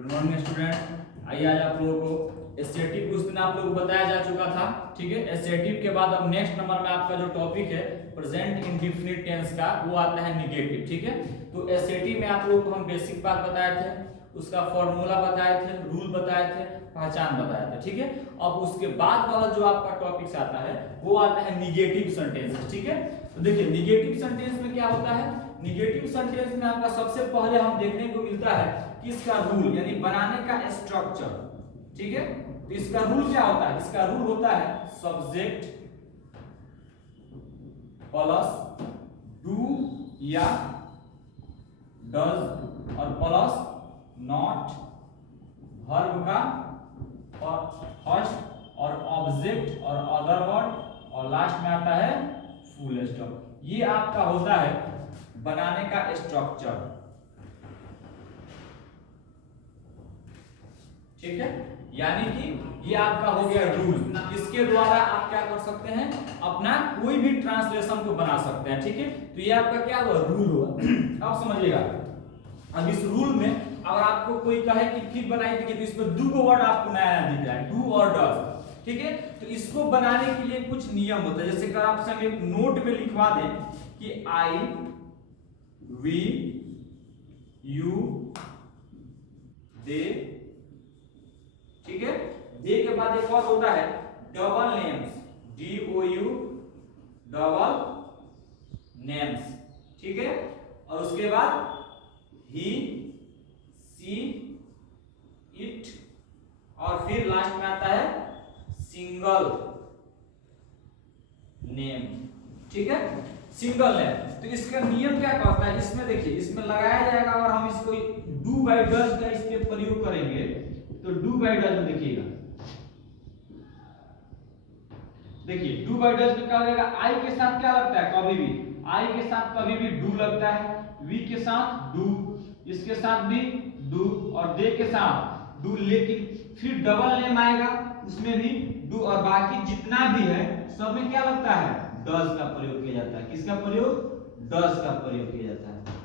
Good morning student. आइए आज आप लोगों को एसएटिव कुछ दिन आप लोगों को बताया जा चुका था, ठीक है। एसएटिव के बाद अब नेक्स्ट नंबर में आपका जो टॉपिक है प्रेजेंट इंडेफिनिट टेंस का, वो आता है निगेटिव, ठीक है। तो एसएटिव में आप लोगों को हम बेसिक बात बताए थे, उसका फॉर्मूला बताए थे, रूल बताए थे, पहचान बताए थे, ठीक है। अब उसके बाद वाला जो आपका टॉपिक आता है वो आता है निगेटिव सेंटेंस, ठीक है। तो देखिए निगेटिव सेंटेंस में क्या होता है, निगेटिव सेंटेंस में आपका सबसे पहले हम देखने को मिलता है कि इसका रूल यानी बनाने का स्ट्रक्चर, ठीक है। तो इसका रूल क्या होता है, इसका रूल होता है सब्जेक्ट प्लस डू या डज और प्लस नॉट वर्ब का और फर्स्ट और ऑब्जेक्ट और अदर वर्ड और लास्ट में आता है फुल स्टॉप। ये आपका होता है बनाने का स्ट्रक्चर, ठीक है। यानी कि ये आपका हो गया रूल। इसके द्वारा आप क्या कर सकते हैं, अपना कोई भी ट्रांसलेशन को बना सकते हैं, ठीक है। तो ये आपका क्या हुआ, रूल हुआ। अब समझिएगा, अब इस रूल में अगर आपको कोई कहे कि ठीक बनाई देखिए, तो इसमें दो गो वर्ड आपको नया दिख रहा है, डू और डज, ठीक है। तो इसको बनाने के लिए कुछ नियम होता है। जैसे अगर आप संग एक नोट में लिखवा दें कि आई वी यू दे, ठीक है। दे के बाद एक और होता है double names, D O U double names, ठीक है। और उसके बाद ही सी इट और फिर लास्ट में आता है सिंगल नेम, ठीक है, सिंगल नेम। तो इसका नियम क्या कहता है, इसमें देखिए, इसमें लगाया जाएगा अगर हम इसको डू बाय डज का इस पे प्रयोग करेंगे तो डू बाय डज में देखिएगा, देखिए डू बाय डज में क्या लगेगा, आई के साथ क्या लगता है, कभी भी आई के साथ कभी भी डू लगता है, वी के साथ डू, इसके साथ भी डू और दे के साथ डू, लेकिन फिर डबल नेम आएगा उसमें भी डू और बाकी जितना भी है सब में क्या लगता है, डज का प्रयोग किया जाता है। किसका प्रयोग, डज का प्रयोग किया जाता है,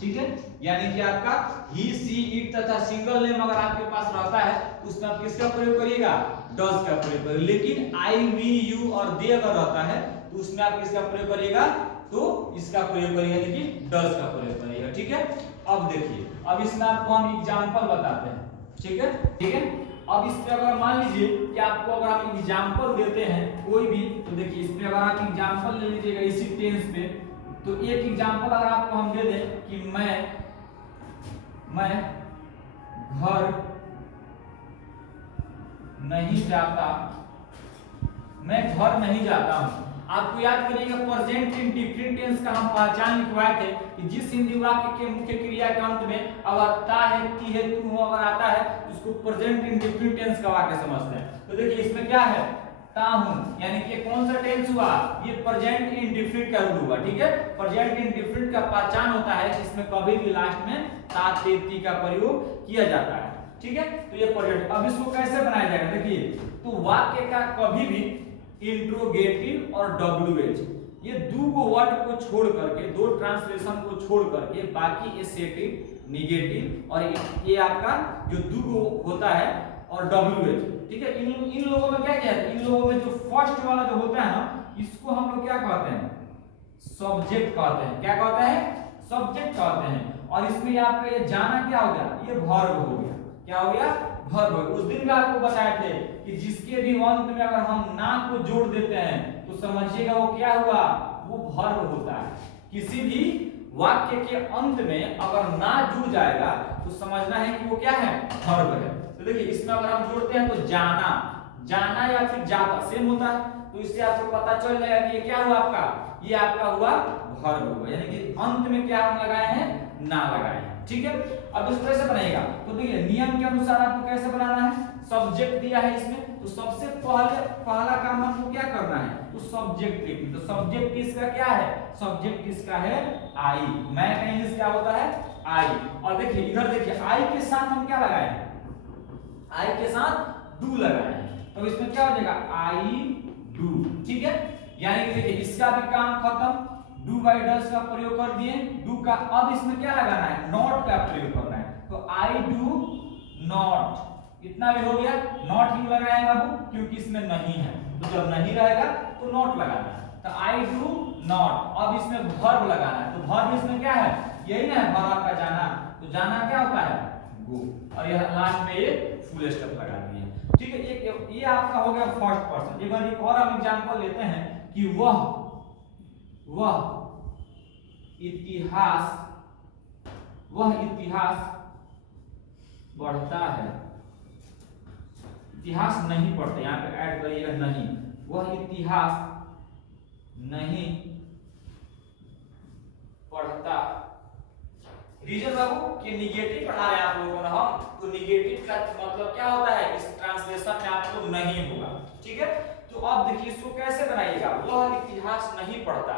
ठीक है। यानी कि आपका ही सी इट तथा सिंगल नेम अगर आपके पास रहता है तो उसमें आप किसका प्रयोग करिएगा, डज का प्रयोग करिएगा। लेकिन आई वी यू और दे अगर रहता है तो उसमें आप किसका प्रयोग करिएगा, तो इसका प्रयोग करिएगा, यानी कि डज का प्रयोग करिएगा, ठीक है। अब देखिए, अब इसमें आपको हम एग्जांपल बताते हैं, ठीक है, ठीक है। अब इसमें अगर मान लीजिए कि आपको अगर हम एग्जांपल देते हैं कोई भी, तो देखिए इसमें अगर आप एग्जांपल ले लीजिएगा इसी टेंस पे, तो एक एग्जांपल अगर आपको हम दे दें कि मैं घर नहीं जाता, मैं घर नहीं जाता हूं। आपको याद करिएगा प्रेजेंट इंडेफिनिट टेंस का हम पहचान लिखवाए थे कि जिस हिंदी वाक्य के मुख्य क्रिया के अंत में अगर ता है, ती है, तू हो अगर आता है तो उसको प्रेजेंट इंडेफिनिट टेंस का वाक्य समझते हैं। तो देखिए इसमें क्या है, ता हूं, यानी कि कौन सा टेंस हुआ, ये प्रेजेंट इंडेफिनिट का रूल हुआ, ठीक है। प्रेजेंट इंडेफिनिट का पहचान होता है कि इसमें कभी भी लास्ट में ता, ते, ती का प्रयोग किया जाता है, ठीक है। तो ये प्रेजेंट, अब इसको कैसे बनाया जाएगा, देखिए तो वाक्य का कभी भी इंट्रोगेटिव और डब्ल्यूएच, ये दो को वर्ड को छोड़ करके, दो ट्रांसलेशन को छोड़ करके बाकी एसेटिव, निगेटिव और ये आपका जो दो होता है और डब्ल्यूएच, ठीक है। इन लोगों में क्या कहते हैं, इन लोगों में जो फर्स्ट वाला जो होता है ना, इसको हम लोग क्या कहते हैं, सब्जेक्ट कहते हैं। क्या कहते हैं, सब्जेक्ट कहते हैं। और इसमें आपका ये जाना क्या हो गया, ये वर्ब हो गया। क्या हो गया, वर्ब। उस दिन भी आपको बताए थे कि जिसके भी अंत में अगर हम ना को जोड़ देते हैं तो समझिएगा वो क्या हुआ, वो वर्ब होता है। किसी भी वाक्य के अंत में अगर ना जुड़ जाएगा तो समझना है कि वो क्या है, वर्ब है। तो देखिए इसमें अगर हम जोड़ते हैं तो जाना, जाना या फिर जाता सेम होता है, तो इससे आपको पता चल जाएगा कि ये क्या हुआ आपका, ये आपका हुआ वर्ब हुआ, यानी कि अंत में क्या हम लगाए हैं, ना लगाए हैं, ठीक है। अब इसको कैसे बनाएगा, तो देखिए नियम के अनुसार आपको कैसे बनाना है, सब्जेक्ट दिया है इसमें, तो सबसे पहला काम हमको क्या करना है, तो सब्जेक्ट लिखना। तो सब्जेक्ट किसका क्या है, सब्जेक्ट किसका है, आई। मैं का इंग्लिश क्या होता है, आई। और देखिए इधर देखिए आई के साथ हम क्या लगाए हैं, आई के साथ डू लगाए हैं, तो इसमें क्या हो जाएगा, आई डू, ठीक है। यानी कि देखिए इसका भी काम खत्म, डू बाय डज का प्रयोग कर दिए, डू का। अब इसमें क्या लगाना है, नॉट का प्रयोग करना है। तो नॉट। इतना भी हो गया। नॉट क्यों लगाए बाबू? क्योंकि इसमें नहीं है, तो जब नहीं रहेगा तो नॉट लगाना है। तो आई डू नॉट। अब इसमें वर्ब लगाना है, तो वर्ब इसमें क्या है? यही ना है वर्ब आपका जाना। तो जाना क्या होता है? गो। और यह लास्ट में ये फुल स्टॉप लगा दिए। ठीक है, एक ये आपका हो गया फर्स्ट पर्सन। एक और हम एग्जांपल लेते हैं कि वह इतिहास पढ़ता है। इतिहास नहीं पढ़ते, यहाँ पे ऐड करिएगा नहीं। वह इतिहास नहीं पढ़ता। रीजन बाबू कि निगेटिव पढ़ा रहे हैं आप लोगों ने हम, तो निगेटिव का मतलब क्या होता है? इस ट्रांसलेशन में आपको नहीं होगा। ठीक है, तो अब देखिए इसको कैसे बनाइएगा। वह इतिहास नहीं पढ़ता।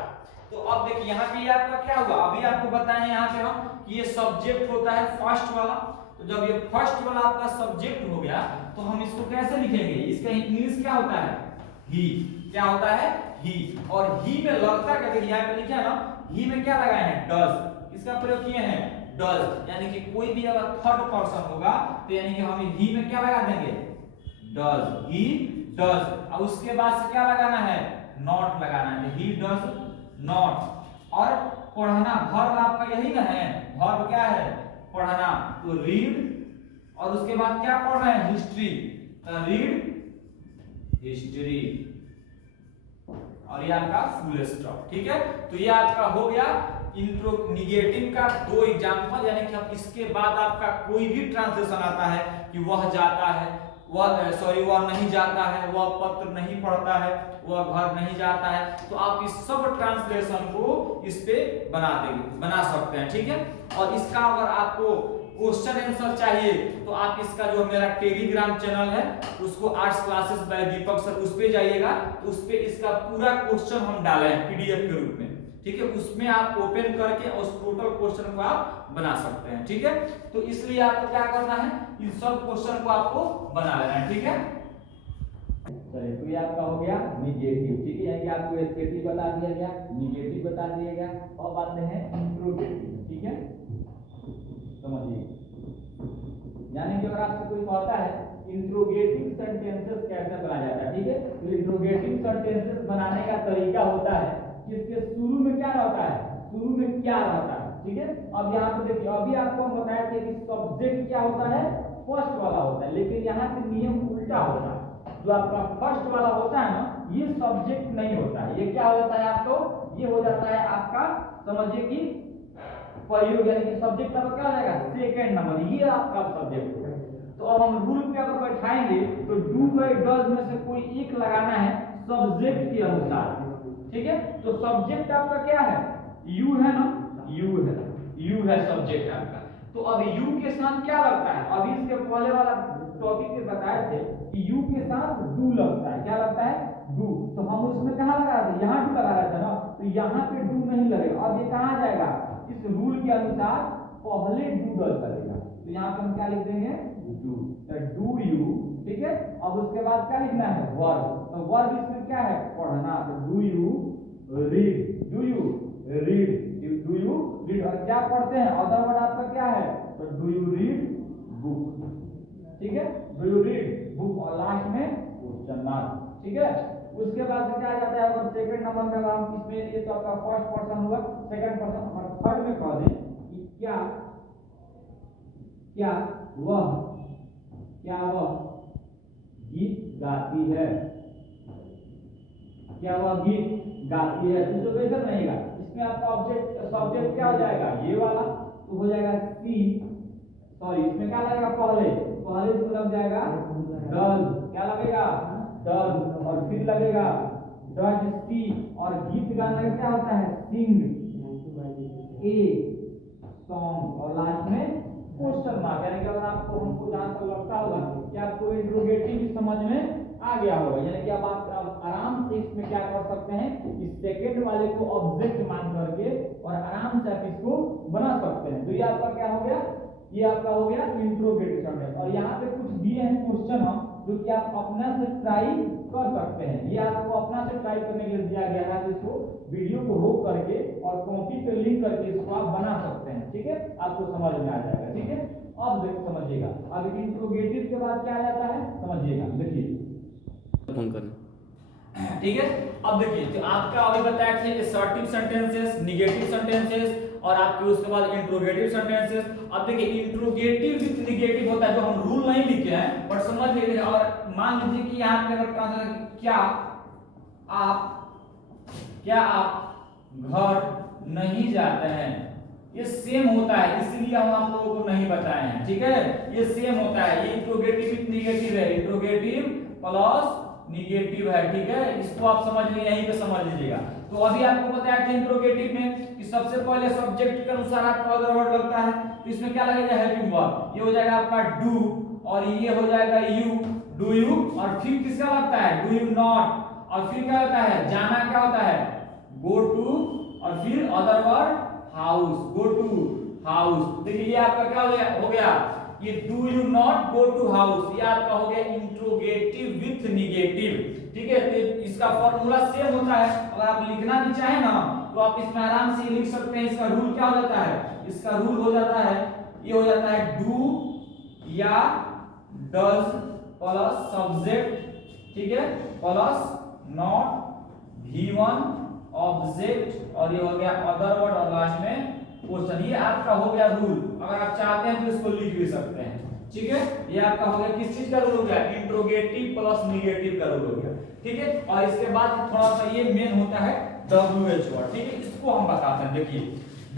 तो अब देखिए यहाँ पे आपका क्या हुआ? अभी आपको बताएं यहाँ पे हम कि ये सब्जेक्ट होता है फर्स्ट वाला। तो जब ये फर्स्ट वाला आपका सब्जेक्ट हो गया तो हम इसको कैसे लिखेंगे? इसका इंग्लिश क्या होता है? ही। क्या होता है? ही। और ही में लगता क्या? देखिए यहाँ पे लिखा है ना, ही में क्या लगाए हैं? डज। इसका प्रयोग किए हैं डज, यानी कि कोई भी अगर थर्ड पर्सन होगा तो यानी कि हम ही में क्या लगा देंगे? डज। He does. और उसके बाद से क्या लगाना है? नॉट लगाना है। He does not. और पढ़ना वर्ब आपका यही ना है? वर्ब क्या है? पढ़ना। तो रीड, और उसके बाद क्या पढ़ रहे हैं? हिस्ट्री। तो रीड हिस्ट्री, और ये आपका फुल स्टॉप। ठीक है, तो ये आपका हो गया इंट्रो निगेटिव का दो एग्जांपल। यानी कि अब इसके बाद आपका कोई भी ट्रांसलेशन आता है कि वह जाता है, वह नहीं जाता है, वह पत्र नहीं पढ़ता है, वह घर नहीं जाता है, तो आप इस सब ट्रांसलेशन को इस पे बना सकते हैं। ठीक है, और इसका अगर आपको क्वेश्चन आंसर चाहिए तो आप इसका जो मेरा टेलीग्राम चैनल है उसको आर्ट्स क्लासेस बाय दीपक सर, उस पे जाइएगा। उस पे इसका पूरा क्वेश्चन हम डाले हैं पीडीएफ के रूप में। ठीक है, उसमें आप ओपन करके उस टोटल क्वेश्चन को आप बना सकते हैं। ठीक है, तो इसलिए आपको क्या करना है? इन सब क्वेश्चन को आपको बना लेना है। ठीक है, चलिए, तो ये आपका हो गया निगेटिव। ठीक है, यानी कि आपको एस्पेक्टिव बता दिया गया, निगेटिव बता दिया गया, और आते हैं इंट्रोगेटिव। ठीक है, समझिए, यानी कि अगर आपसे कोई कहता है इंट्रोगेटिव सेंटेंसेस कैसे बनाया जाता है, ठीक है, तो इंट्रोगेटिव सेंटेंसेस बनाने का तरीका होता है कि इसके शुरू में क्या रहता है? शुरू में क्या रहता है? ठीक है, अब यहाँ पे देखिए, अभी आपको हम बताए थे कि सब्जेक्ट क्या होता है? फर्स्ट वाला होता है, लेकिन यहाँ पे नियम उल्टा होता है। जो आपका फर्स्ट वाला होता है ना, ये सब्जेक्ट नहीं होता है। ये क्या हो जाता है आपको? ये हो जाता है आपका, समझिए कि प्रयोग, यानी कि सब्जेक्ट आपका क्या हो जाएगा? सेकंड नंबर, ये आपका सब्जेक्ट है। तो अब हम रूल पे अगर बैठाएंगे तो डू बाय डज में से कोई एक लगाना है सब्जेक्ट के अनुसार। ठीक है, तो सब्जेक्ट आपका क्या है? यू है ना, यू है सब्जेक्ट आपका। तो अब यू के साथ क्या लगता है? अभी इसके पहले वाला टॉपिक में बताए थे कि यू के साथ डू लगता है। क्या लगता है? डू। तो हम उसमें कहाँ लगा रहे थे? यहाँ डू लगा रहे थे ना, तो यहाँ पे डू नहीं लगेगा। अब ये कहाँ जाएगा? इस रूल के अनुसार पहले डू डज करेगा। तो यहाँ पे हम क्या लिख देंगे? Do you. ठीक है, अब उसके बाद क्या लिखना है? वर्ब। तो वर्ब इसमें क्या है? पढ़ना। तो do you read, do you read, do you read. और क्या पढ़ते हैं? अदर वर्ड आपका क्या है? तो डू यू रीड बुक। ठीक है, डू यू रीड बुक, और लास्ट में क्वेश्चन मार्क। ठीक है, उसके बाद से क्या आ जाता है? अगर सेकंड नंबर में अगर हम इसमें, ये तो आपका फर्स्ट पर्सन हुआ, सेकंड पर्सन, और थर्ड में कह दें कि क्या वह गीत गाती है? क्या वह गीत गाती है? तो कैसे बनेगा? इसमें आपका ऑब्जेक्ट सब्जेक्ट क्या हो जाएगा? ये वाला, तो हो जाएगा सी। सॉरी, इसमें क्या लगेगा? पहले इसमें लग जाएगा डज। क्या लगेगा? डज, और फिर लगेगा डज सी, और गीत गाना क्या होता है? सिंग ए सॉन्ग, और लास्ट में क्वेश्चन मार्क। यानी कि अगर आपको हमको जहां तक लगता होगा कि आपको इंट्रोगेटिव समझ में आ गया होगा, यानी कि अब आप आराम से इसमें क्या कर सकते हैं? इस सेकंड वाले को ऑब्जेक्ट मान करके और आराम से आप इसको बना सकते हैं। तो ये आपका क्या हो गया? ये आपका हो गया इंट्रोगेटिव सेंटेंस। और यहाँ पे कुछ दिए हैं क्वेश्चन हम, जो कि आप अपना से ट्राई कर सकते हैं। ये आपको अपना से ट्राई करने के लिए दिया गया है, तो इसको वीडियो को रोक करके और कॉपी पे लिंक करके इसको आप बना सकते हैं। ठीक है, आपको समझ में आ जाएगा। ठीक है, अब समझिएगा, अब इंट्रोगेटिव के बाद क्या आ जाता है समझिएगा, देखिए फोन करना। ठीक है। अब देखिए तो आपका अभी बताया थे असर्टिव सेंटेंसेस, निगेटिव सेंटेंसेस और आपके उसके बाद इंट्रोगेटिव सेंटेंसेस। अब देखिए इंट्रोगेटिव विद निगेटिव होता है, जो हम रूल नहीं लिखे हैं बट समझ लीजिए। और मान लीजिए कि यहाँ पे अगर ट्रांसलेशन क्या आप घर नहीं जाते हैं, ये सेम होता है, इसलिए हम आप लोगों को नहीं बताए हैं, ठीक है। ये सेम होता है, ये इंट्रोगेटिव विद निगेटिव है, इंट्रोगेटिव प्लस निगेटिव है, ठीक है। इसको आप समझ लीजिए, यहीं पे समझ लीजिएगा। तो अभी आपको बताया था इंट्रोगेटिव में कि सबसे पहले सब्जेक्ट के अनुसार आपका अदर वर्ड लगता है, तो इसमें क्या लगेगा हेल्पिंग वर्ब, ये हो जाएगा आपका डू और ये हो जाएगा यू, डू यू। और फिर किसका लगता है डू यू नॉट, और फिर क्या होता है जाना क्या होता है गो टू, और फिर other word house, go to house. देखिए ये आपका क्या हो गया ये do you not go to house, ये आपका हो गया इंट्रोगेटिव विथ निगेटिव, ठीक है। तो इसका फॉर्मूला सेम होता है, अगर आप लिखना भी चाहे ना तो आप इसमें आराम से लिख सकते हैं। इसका रूल क्या हो जाता है, इसका रूल हो जाता है ये हो जाता है डू या डज प्लस सब्जेक्ट, ठीक है, प्लस नॉट V1 ऑब्जेक्ट और ये हो गया अदर वर्ड और लास्ट में क्वेश्चन। ये आपका हो गया रूल, अगर आप चाहते हैं तो इसको लिख भी सकते हैं, ठीक है। ये आपका हो गया किस चीज का रूल हो गया इंट्रोगेटिव प्लस निगेटिव का रूल हो गया, ठीक है। और इसके बाद थोड़ा सा ये मेन होता है WH वर्ड, ठीक है, इसको हम बताते हैं। देखिए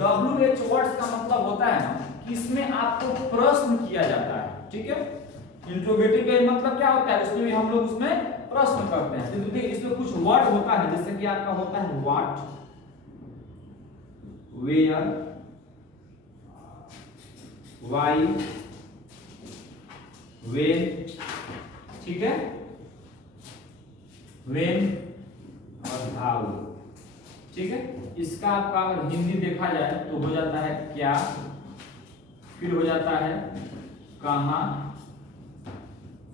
WH वर्ड्स का मतलब होता है ना कि इसमें आपको प्रश्न किया जाता है, ठीक है। इंट्रोगेटिव का मतलब क्या होता है, उसमें भी हम लोग उसमें प्रश्न करते हैं। तो देखिए इसमें कुछ वर्ड होता है, जैसे कि आपका होता है व्हाट, वेयर, वाई, वेन, ठीक है, वेन और हाउ, ठीक है। इसका आपका अगर हिंदी देखा जाए तो हो जाता है क्या, फिर हो जाता है कहां,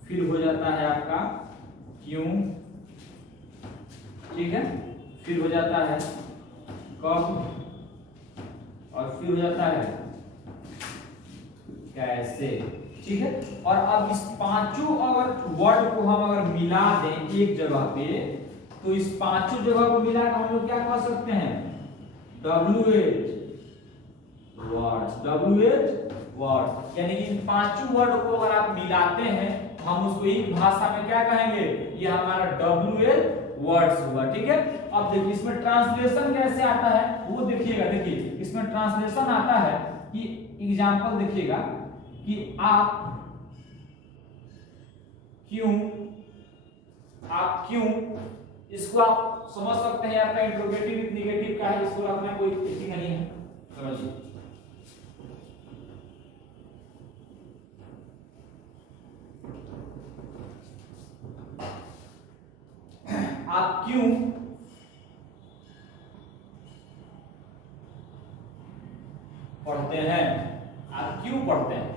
फिर हो जाता है आपका क्यों, ठीक है, फिर हो जाता है कब और फिर हो जाता है कैसे, ठीक है। और अब इस पांचों अगर वर्ड को हम अगर मिला दें एक जगह पे तो इस पांचों जगह को मिलाकर हम लोग क्या कह सकते हैं WH वर्ड्स, यानी कि इन पांचों वर्ड को अगर आप मिलाते हैं हम उसको एक भाषा में क्या कहेंगे, ये हमारा WH वर्ड्स हुआ, ठीक है। अब देखिए इसमें ट्रांसलेशन कैसे आता है वो देखिएगा। देखिए इसमें ट्रांसलेशन आता है कि एग्जांपल देखिएगा कि आप क्यों, इसको आप समझ सकते हैं आपका इंट्रोगेटिव विद निगेटिव का है, इसको रखना कोई इश्यू नहीं है, समझिए। आप क्यों पढ़ते हैं, आप क्यों पढ़ते हैं,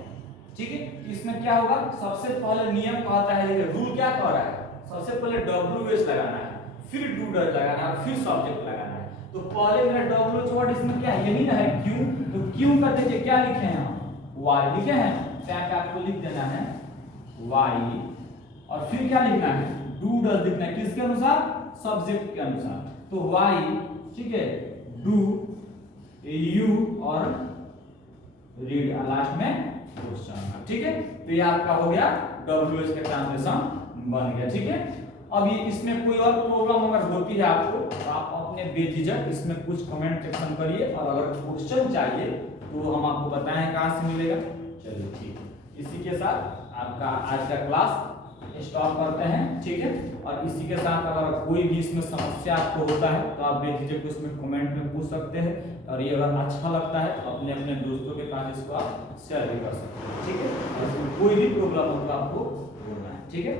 ठीक है। इसमें क्या होगा सबसे पहले नियम कहता है, देखिए रूल क्या कह रहा है, सबसे पहले WH लगाना है, फिर डू डज लगाना है, फिर सब्जेक्ट लगाना है। तो पहले मेरा WH वर्ड इसमें क्या है, यही ना है क्यों, तो क्यों कर दीजिए, क्या लिखे हैं हम वाई लिखे हैं, यहाँ पे आपको लिख देना है वाई और फिर क्या लिखना है डू डज लिखना है, किसके अनुसार सब्जेक्ट के अनुसार। तो वाई, ठीक है, डू यू और रीड लास्ट में क्वेश्चन, ठीक है। तो ये आपका हो गया WH का ट्रांसलेशन बन गया, ठीक है। अब ये इसमें कोई और प्रॉब्लम अगर होती है आपको तो आप अपने बेझिझक इसमें कुछ कमेंट सेक्शन करिए, और अगर क्वेश्चन चाहिए तो हम आपको बताएं कहां से मिलेगा। चलिए ठीक है, इसी के साथ आपका आज का क्लास स्टॉप करते हैं, ठीक है। और इसी के साथ अगर कोई भी इसमें समस्या आपको होता है तो आप बेझिझक उसमें कमेंट में पूछ सकते हैं, और ये अगर अच्छा लगता है तो अपने अपने दोस्तों के पास इसको आप शेयर भी कर सकते हैं, ठीक है। और इसमें कोई भी प्रॉब्लम हो तो आपको बोलना है, ठीक है।